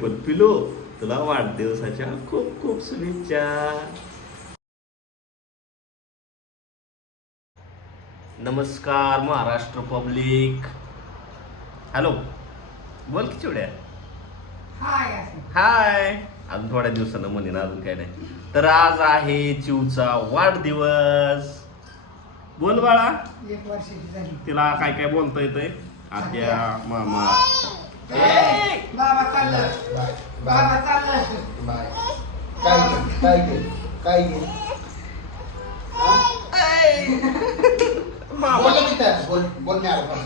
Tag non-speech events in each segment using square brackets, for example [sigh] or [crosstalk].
पिलो तुला वाढदिवसाच्या खूप खूप शुभेच्छा. नमस्कार महाराष्ट्र पब्लिक. हॅलो बोल की चिवड्या. हाय अजून थोड्या दिवसानं म्हणेन अजून काय नाही. तर आज आहे चिवचा वाढदिवस. बोल बाळा. एक वर्षाची झाली. तिला काय काय बोलता येतंय? आत्या मामा. बाबा चाललं. बाय बाबा बाय चाललं. बाय काय घे काय घे काय घे बोल बोल बोल मी आलो पण.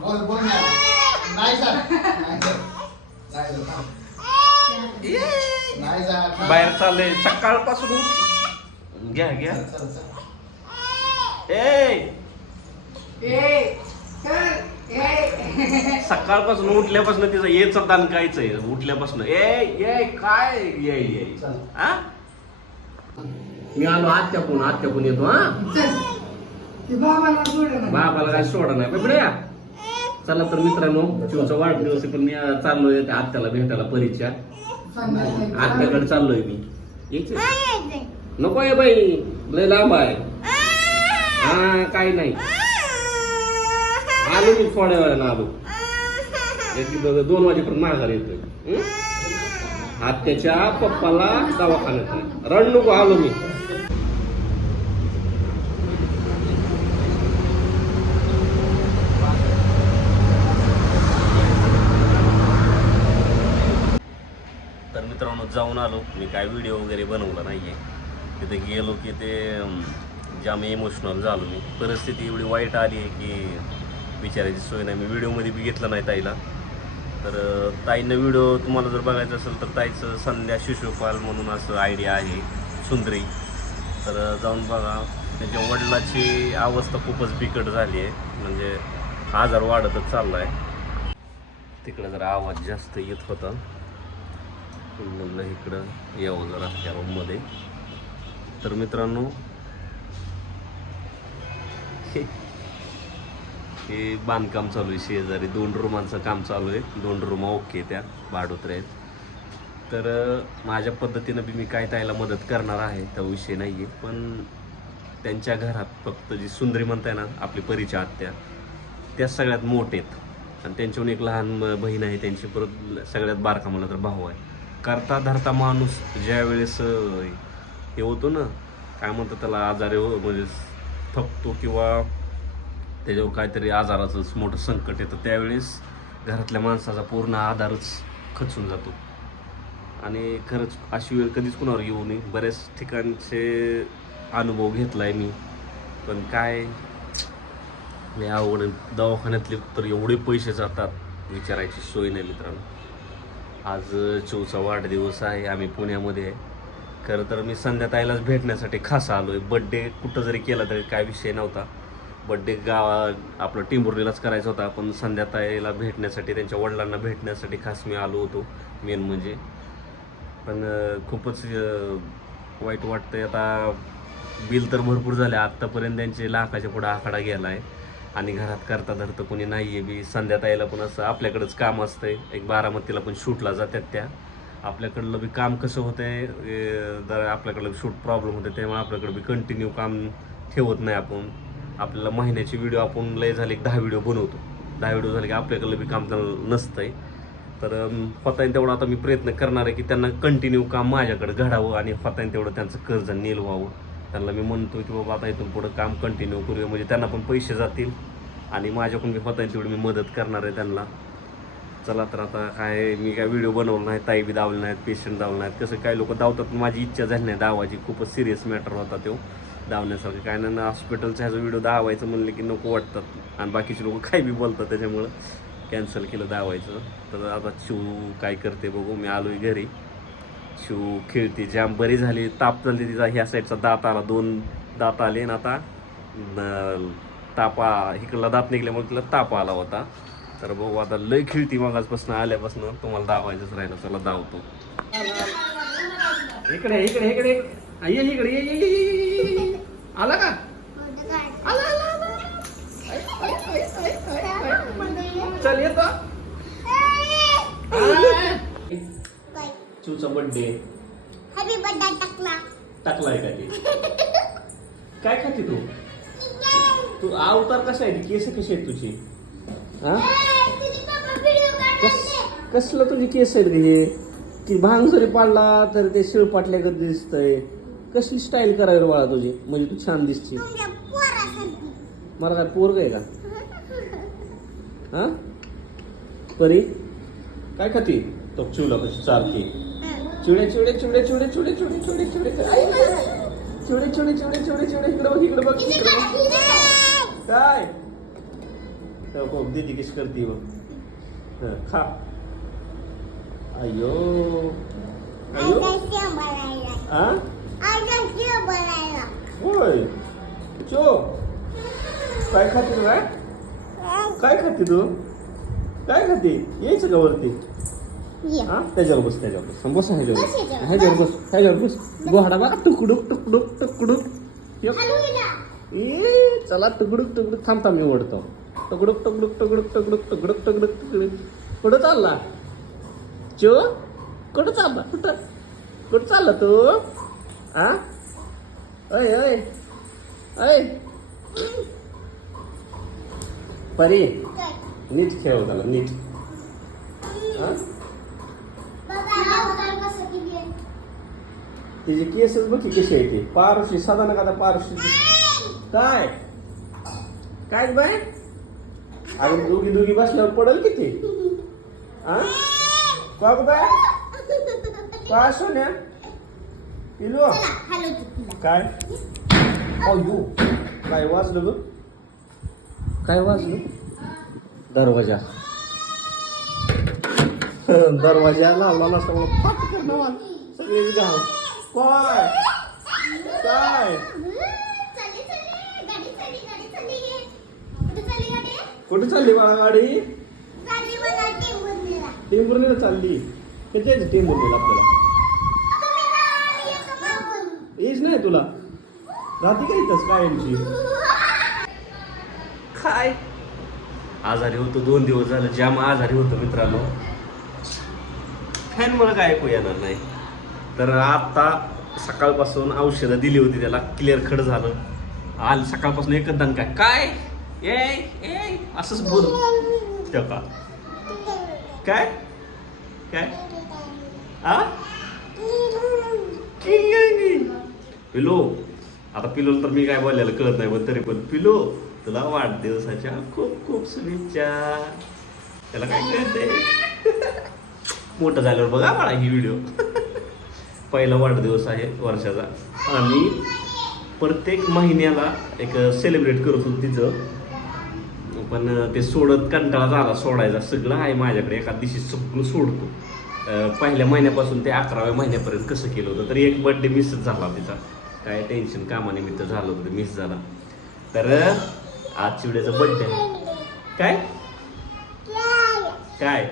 बोल बोल मी आलो नाही नाही. बाहेर चालले सकाळपासून उठ. घ्या घ्या. चल, चल, ए! सकाळपासून उठल्यापासून तिचं येच दान कायच आहे उठल्यापासून. ए ये काय? ये ये चल. हा? मी आलो आत्या कोण आत्या कोण येतो हा? ते बाबाला सोड ना बाबाला काय सोडा नाही. बाबड्या! या चला तर मित्रांनो चिवचा वाढदिवस आहे पण मी चाललोय त्या आत्याला भेटायला परीक्षा. आत्याकडे चाललोय मी. यायचंय? नको आहे बाई लय लांब आहे. हा काही नाही. आलो मी थोड्या वेळानं आलो. एक दोन दोन वाजेपर्यंत माघार येतोय हं? आत्याच्या पप्पाला दवाखान्यात आहे. रड नको आलो मी. तर मित्रांनो जाऊन आलो. मी काय व्हिडिओ वगैरे बनवला नाहीये. तिथे गेलो की ते जाम इमोशनल झालो मी. परिस्थिती एवढी वाईट आली आहे की विचारायची सोय नाही. मी व्हिडिओमध्ये बी घेतलं नाही ताईला. तर ताईनं व्हिडिओ तुम्हाला जर बघायचा असेल तर ताईचं संध्या शिशुपाल म्हणून असं आयडिया आहे सुंदरी. तर जाऊन बघा. त्यांच्या वडिलाची अवस्था खूपच बिकट झाली आहे. म्हणजे आजार वाढतच चालला आहे तिकडं जरा आवाज जास्त येत होता. म्हणलं इकडं यावं जरा ह्या रूममध्ये तर मित्रांनो हे बांधकाम चालू आहे शेजारी दोन रूमांचं काम चालू आहे. दोन रूम ओके त्या भाडोत्र्या आहेत. तर माझ्या पद्धतीनं बी मी काय त्याला मदत करणार आहे त्या विषय नाही आहे पण त्यांच्या घरात फक्त जी सुंदरी म्हणताय ना आपली परिचय आत्या त्या सगळ्यात मोठे आहेत. आणि त्यांच्याहून एक लहान बहीण आहे त्यांची परत सगळ्यात बारका मला तर भाऊ आहे. करता धरता माणूस ज्या वेळेस हे होतो ना काय म्हणतात त्याला आजारी हो म्हणजे थकतो किंवा त्याच्यावर काहीतरी आजाराचं मोठं संकट येतं. त्यावेळेस घरातल्या माणसाचा पूर्ण आधारच खचून जातो. आणि खरंच अशी वेळ कधीच कुणावर येऊ नये. बऱ्याच ठिकाणचे अनुभव घेतला आहे मी. पण काय? मी आवड दवाखान्यातले तर एवढे पैसे जातात विचारायची सोय नाही मित्रांनो. आज चौचा वाढदिवस आहे. आम्ही पुण्यामध्ये आहे. खरं तर मी संध्याताईलाच भेटण्यासाठी खास आलो आहे बड्डे कुठं जरी केला तरी काय विषय नव्हता. बड्डे गावा आपलं टिंबुर्णीलाच करायचा होता. पण संध्याताईला भेटण्यासाठी त्यांच्या वडिलांना भेटण्यासाठी खास मी आलो होतो मेन म्हणजे. पण खूपच वाईट वाटतंय. आता बिल तर भरपूर झाले. आत्तापर्यंत त्यांचे लाखाच्या पुढे आखाडा गेला आहे आणि घरात करता धरतं कोणी नाही आहे बी. संध्याताईला पण असं आपल्याकडंच काम असतंय. एक बारामतीला पण शूटला जातात त्या. आपल्याकडलं बी काम कसं होतंय आहे जर आपल्याकडलं शूट प्रॉब्लेम होते त्यामुळे आपल्याकडं बी कंटिन्यू काम ठेवत नाही आपण. आपल्याला महिन्याची व्हिडिओ आपण लय झाले एक दहा व्हिडिओ बनवतो. दहा व्हिडिओ झाले की आपल्याकडलं बी काम त्यांना नसतंय. तर अं, होता येईल तेवढा आता मी प्रयत्न करणार आहे की त्यांना कंटिन्यू काम माझ्याकडे घडावं आणि होता येईल तेवढं त्यांचं कर्ज नील व्हावं त्यांना मी म्हणतो की बाबा आता इथून पुढं काम कंटिन्यू करूया. म्हणजे त्यांना पण पैसे जातील आणि माझ्याकडून मी होता येईल तेवढी मी मदत करणार आहे त्यांना. चला तर आता काय मी काय व्हिडिओ बनवला नाही ताई बी दावले नाहीत पेशंट दावले नाहीत. कसं काही लोक दावतात माझी इच्छा झाली नाही. दावाची खूपच सिरियस मॅटर होता तो. धावण्यासारखं. काय नाही हॉस्पिटलचा ह्याचा व्हिडिओ धावायचं म्हणले की नको वाटतात. आणि बाकीचे लोक काही बी बोलतात त्याच्यामुळं कॅन्सल केलं धावायचं. तर आता शिव काय करते बघू मी आलोय घरी. शिव खेळते जाम बरी झाली ताप झाली तिचा. ह्या साईडचा दात आला दोन दात आले आणि आता तापा इकडला दात निघल्यामुळे तिला ताप आला होता. तर बघू आता लय खिळती मगाचपासून आल्यापासून तुम्हाला दावायचंच राहिलं चला धावतो. इकडे इकडे इकडे. इकडे आला का? आला आला. चल येतो. चिवचा बर्थडे हॅपी बर्थडे टाकला टाकलाय का ते? काय खाते तू? तू अवतार कसा आहे? केस कशी आहेत तुझी? हा? कस कसलं तुझी केस आहेत हे? की भांग जरी पाडला तर ते शिळपाटल्यागत दिसतंय. कसली स्टाईल करावी रे बाळा तुझी म्हणजे तू छान दिसते मला काय पोरग आहे का हा परी काय खाती तो चिवला कशी चालते चिवडे चिवडे चिवडे चिवडे चिवडे चिवडे चिवडे चिवडे. चिवडे चिवडे चिवडे चिवडे चिवडे इकडे बघ इकडे बघ काय बघ दीदी कशी करते हं, खा अयो अयो हा होय. चो. काय खाते तू काय काय खाते तू? काय खाते? यायचं का वरती. हा? त्याच्यावर बस त्याच्यावर बस. बस ह्याच्यावर ह्याच्यावर. बस ह्याच्यावर बस. गोहाडा बघा टुकडुक टुकडुक टुकडुक. ए चला टुकडुक टुकडुक. थांब थांब मी ओढतो. टुकडुक टुकडुक टुकडुक टुकडुक टुकडुक टुकडुक टुकडुक. कुठं चालला? चो. कुठं चालला? कुठं? कुठं चालला तू? हा अय अय अय परी. नीट खेळ त्याला नीट. हा? तिचे केसच बघ की कशी आहे ते. पारशी साधा ना का पारशी? काय? काय बाय अरे दोघी दोघी बसल्यावर पडेल किती हा? का बाय काय सोन्या पिलो. काय? अयो काय वाजलं ग? काय वाजलं? दरवाजा. [laughs] दरवाजा लावला नसल्यामुळे फाट करणं मला सगळेच गाव काय? काय? कुठे चालली बाळा गाडी? टेंभुर्णीला चालली. किती यायचं टेंभुर्णीला आपल्याला येच नाही तुला? राहते का इथंच कायमची? काय आजारी होतो दोन दिवस झालं. जाम आजारी होतो मित्रांनो. फॅन मला काय ऐकू येणार नाही. तर आता सकाळपासून औषधं दिली होती त्याला. क्लिअर खड झालं. आल सकाळपासून एकच दण काय? काय ए ए असंच बोल. ठेव का? काय? काय? आ? पिलो. आता पिलो तर मी काय बोललेलं कळत नाही पण तरी पण पिलो. तुला वाढदिवसाच्या खूप खूप शुभेच्छा. त्याला काय कळते मोठं झाल्यावर बघा मला ही व्हिडिओ. पहिला वाढदिवस आहे वर्षाचा. आणि प्रत्येक महिन्याला एक सेलिब्रेट करत होतो तिचं. पण ते सोडत कंटाळा झाला सोडायचा. सगळं आहे माझ्याकडे. एका दिवशी सगळं सोडतो. पहिल्या महिन्यापासून ते अकराव्या महिन्यापर्यंत कसं केलं होतं तर एक बर्थडे मिसच झाला तिचा. काय टेन्शन कामानिमित्त झालं होतं मिस झाला. तर आज चिवड्याचा बड्डे काय? काय?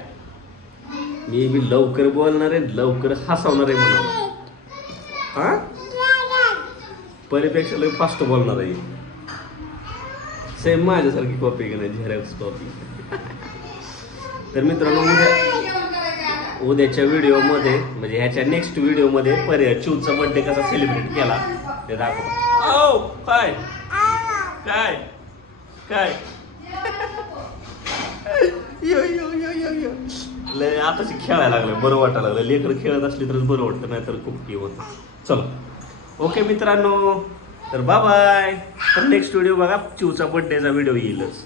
मी बी लवकर बोलणार आहे लवकर हसवणार आहे म्हणा हा? परीपेक्षा लय फास्ट बोलणार आहे. सेम माझ्यासारखी कॉपी घेणार नाही झेरॉक्स कॉपी तर मित्रांनो उद्या उद्याच्या व्हिडिओमध्ये म्हणजे ह्याच्या नेक्स्ट व्हिडिओमध्ये पर्याय चिवचा बर्थडे कसा सेलिब्रेट केला? ते दाखव ओ काय काय काय लय आताशी खेळायला लागलं. बरं वाटायला लागलं. लेकर खेळत असली तरच बरं वाटतं नाही तर खूप की होतं. चलो. ओके मित्रांनो तर बाय बाय तर नेक्स्ट व्हिडिओ बघा चिवचा बर्थडेचा व्हिडिओ येईलच.